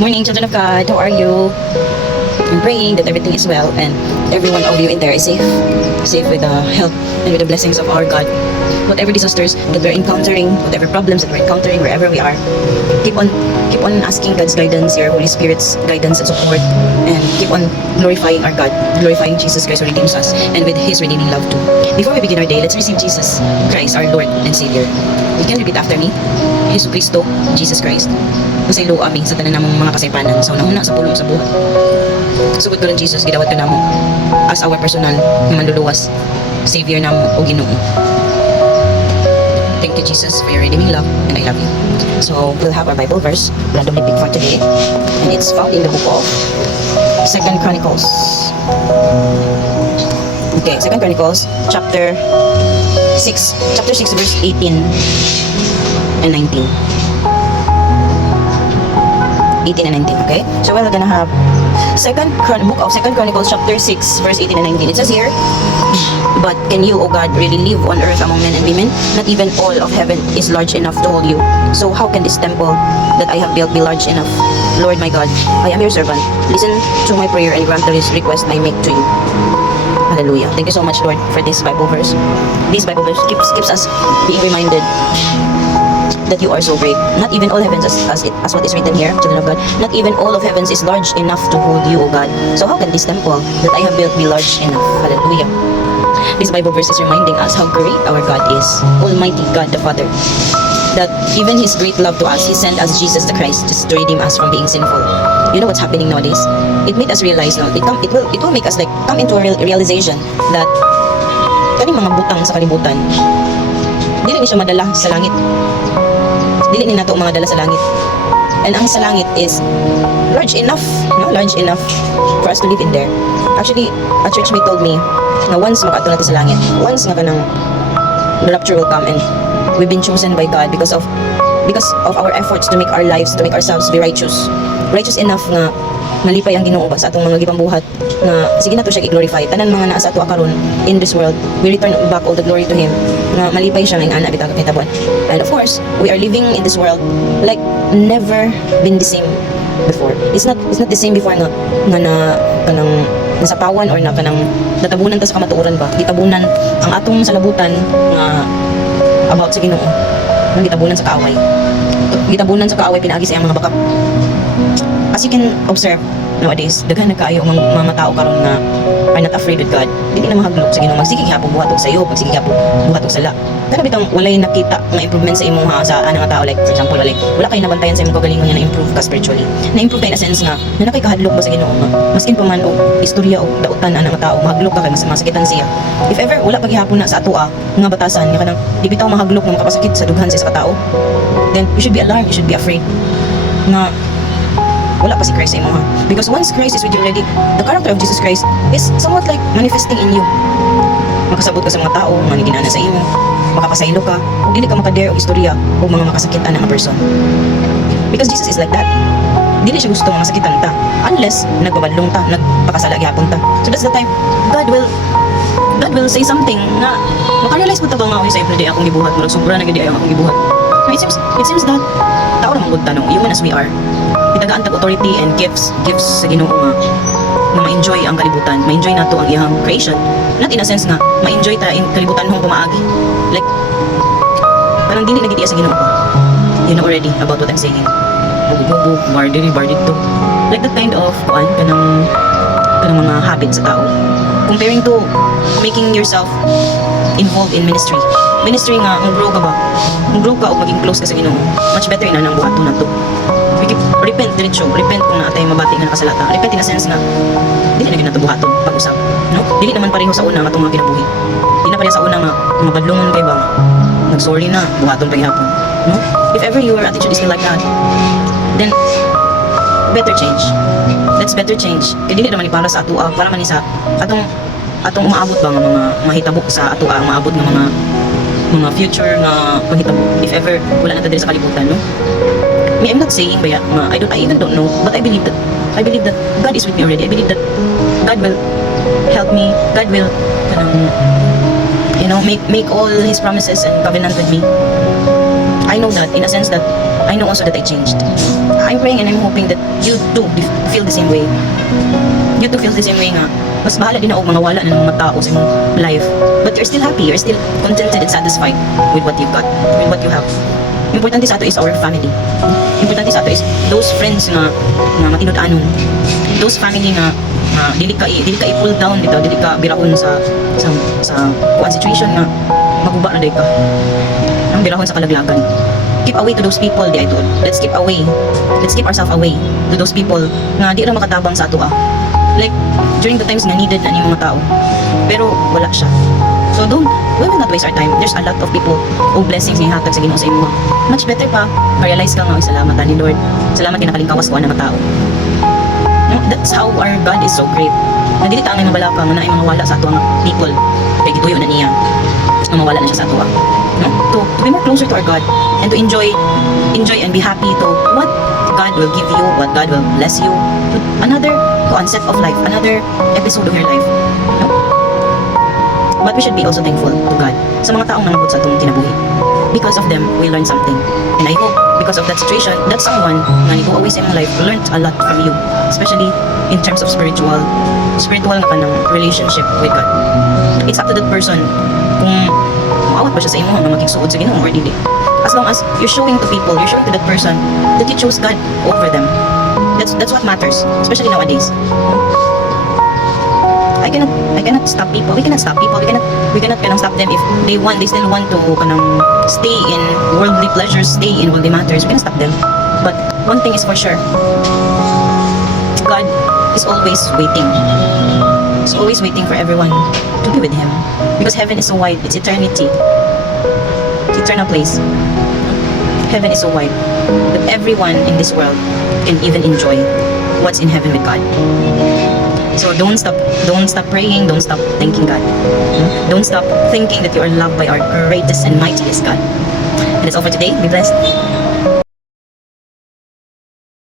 Morning, children of God. How are you? I'm praying that everything is well and every one of you in there is safe. Safe with the help and with the blessings of our God. Whatever disasters that we're encountering, whatever problems that we're encountering, wherever we are, keep on asking God's guidance, your Holy Spirit's guidance and support, and keep on glorifying our God, glorifying Jesus Christ who redeems us, and with His redeeming love too. Before we begin our day, let's receive Jesus Christ, our Lord and Savior. You can repeat after me. Jesus Cristo, Jesus Christ. Pasaylo kami sa tanan namong mga kasaypanan sa unahuna sa pulong sa buhat. Sugod ko lang Jesus, gidawat ka namo as our personal nga manluluwas, Savior namo o Ginoo. Thank you, Jesus, for your redeeming love, and I love you. So, we'll have our Bible verse, randomly picked for today, and it's found in the book of 2 Chronicles. Okay, 2 Chronicles, chapter 6, verse 18 and 19. 18 and 19, okay? So, we're gonna have book of 2 Chronicles, chapter 6, verse 18 and 19. It says here, "But can you, O God, really live on earth among men and women? Not even all of heaven is large enough to hold you. So how can this temple that I have built be large enough? Lord my God, I am your servant. Listen to my prayer and grant the request I make to you." Hallelujah. Thank you so much, Lord, for this Bible verse. This Bible verse keeps us being reminded that you are so great. Not even all heavens, as what is written here, children of God, not even all of heavens is large enough to hold you, O God. So how can this temple that I have built be large enough? Hallelujah. This Bible verse is reminding us how great our God is, Almighty God the Father. That even His great love to us, He sent us Jesus the Christ just to redeem us from being sinful. You know what's happening nowadays? It made us realize, no, it will make us like come into a realization that kaning mga butang sa kalibutan, dili ni siya madala sa langit. Dili ni nato mga dala sa langit. And ang sa langit is large enough, no? Large enough for us to live in there. Actually, a church mate told me na once makaadto natin sa langit, once nga kanang the rapture will come and we've been chosen by God because of our efforts to make our lives, to make ourselves be righteous. Righteous enough nga malipay ang Ginoo ba sa atong mga gipambuhat na sige na to siya i-glorify. Tanan mga naa sa ato karon in this world, we return back all the glory to Him. Na malipay siya nga ana bitag kitabuan. And of course, we are living in this world like never been the same before. It's not the same before nga na kanang nasapawan or na kanang natabunan ta sa kamatuoran ba. Gitabunan ang atong salabutan nga about sa Ginoo. Nang gitabunan sa kaaway. Gitabunan sa kaaway pinaagi sa iyang mga bakap. As you can observe nowadays, daghan na kaayo mga tao karon na are not afraid with God. Dili na mahaglok sa Ginoo, magsige gyapon buhaton sa iyo, magsige gyapon buhaton sa la. Kana bitang walay nakita nga improvement sa imong sa anang tao, like for example, wala kay nabantayan sa imong kagalingon nga na-improve ka spiritually. Na-improve kay in a sense nga na kay kahadlok ba sa Ginoo nga maskin pa man og istorya og dautan anang tao, mahaglok ka kay masakitan siya. If ever wala pa gihapon na sa atoa nga batasan nga kanang di bitaw mahaglok nga makapasakit sa dughan sa katao, then you should be alarmed, you should be afraid na wala pa si Christ sa imo ha. Because once Christ is with you already, the character of Jesus Christ is somewhat like manifesting in you. Makasabot ka sa mga tao, maniginana sa imo, makapasaylo ka, kung dili ka makadare og istorya o mga makasakitan na person. Because Jesus is like that. Dili siya gusto nga masakitan ta unless nagpabadlong ta, nagpakasala gyapon ta. So that's the time God will say something na makarealize mo ta ba nga sa everyday akong gibuhat, murag sobra na gid akong gibuhat. It seems that tao naman gud tanong, human as we are, itagaan tag authority and gifts sa Ginoo nga ma-enjoy ang kalibutan, ma-enjoy nato ang iyang creation. Not in a sense nga ma-enjoy ta in kalibutan hong pumaagi. Like parang dili na gid sa Ginoo. You know already about what I'm saying. Bubu, bar dito. Like that kind of kanang mga habit sa tao. Comparing to making yourself involved in ministry nga mag-grow ka o maging close ka sa Ginoo, much better ina nang buhaton nato. Repent kung naatay mabati nga nakasalata. Repent in a sense nga dili na gyud nato buhaton pag-usap, no? Dili naman pareho sa una nga atong mga kinabuhi. Di na pareho sa una nga mabadlongon kay ba nag-sorry na buhaton pa gyapon, no? If ever your attitude is still like that, then better change. Let's better change. Kay dili naman ni para sa atoa, para man ni sa atong umaabot ba nga mga mahitabo sa atoa, umaabot nga mga future nga mahitabo. If ever wala na ta diri sa kalibutan, no? I'm not saying ba I even don't know, but I believe that God is with me already. I believe that God will help me. God will make all His promises and covenant with me. I know that in a sense that I know also that I changed. I'm praying and I'm hoping that you too feel the same way. You too feel the same way nga. Mas bahala din ako mga wala na ng mga tao sa imong life. But you're still happy, you're still contented and satisfied with what you've got, with what you have. Importante sa ato is our family. Importante sa ato is those friends nga matinud-anon. Those family nga dili ka i-pull down dito, dili ka birahon sa kuan situation nga maguba na day ka. Ang birahon sa kalaglagan. Keep away to those people, di idol. Let's keep away. Let's keep ourselves away to those people nga di ra makatabang sa ato. Like during the times nga needed na ni mga tao. Pero wala siya. So we will not waste our time. There's a lot of people o blessings nga hatag sa Ginoo sa imo. Much better pa realize ka nga oy salamat ni Lord. Salamat kay nakalingkawas ko ang mga tao. No, that's how our God is so great. Na dili ta ang mabalaka nga naay mga wala sa ato nga people. Kay gituyo na niya. Nga mawala na siya sa ato. No? To be more closer to our God and to enjoy and be happy to what God will give you, what God will bless you. Another concept of life, another episode of your life. No? But we should be also thankful to God sa mga taong nangabot sa atong kinabuhi. Because of them, we learn something. And I hope because of that situation, that someone na go away sa imong life learned a lot from you. Especially in terms of spiritual nga kanang relationship with God. It's up to that person kung maawat ba siya sa imo nga makigsuod sa Ginoo or dili. As long as you're showing to people, you're showing to that person that you chose God over them. That's what matters, especially nowadays. I cannot stop people. We cannot stop people. We cannot stop them if they still want to stay in worldly pleasures, stay in worldly matters. We cannot stop them. But one thing is for sure, God is always waiting. He's always waiting for everyone to be with Him. Because heaven is so wide. It's eternity. It's eternal place. Heaven is so wide that everyone in this world can even enjoy what's in heaven with God. So don't stop praying, don't stop thanking God. Don't stop thinking that you are loved by our greatest and mightiest God. And that's all for today. Be blessed.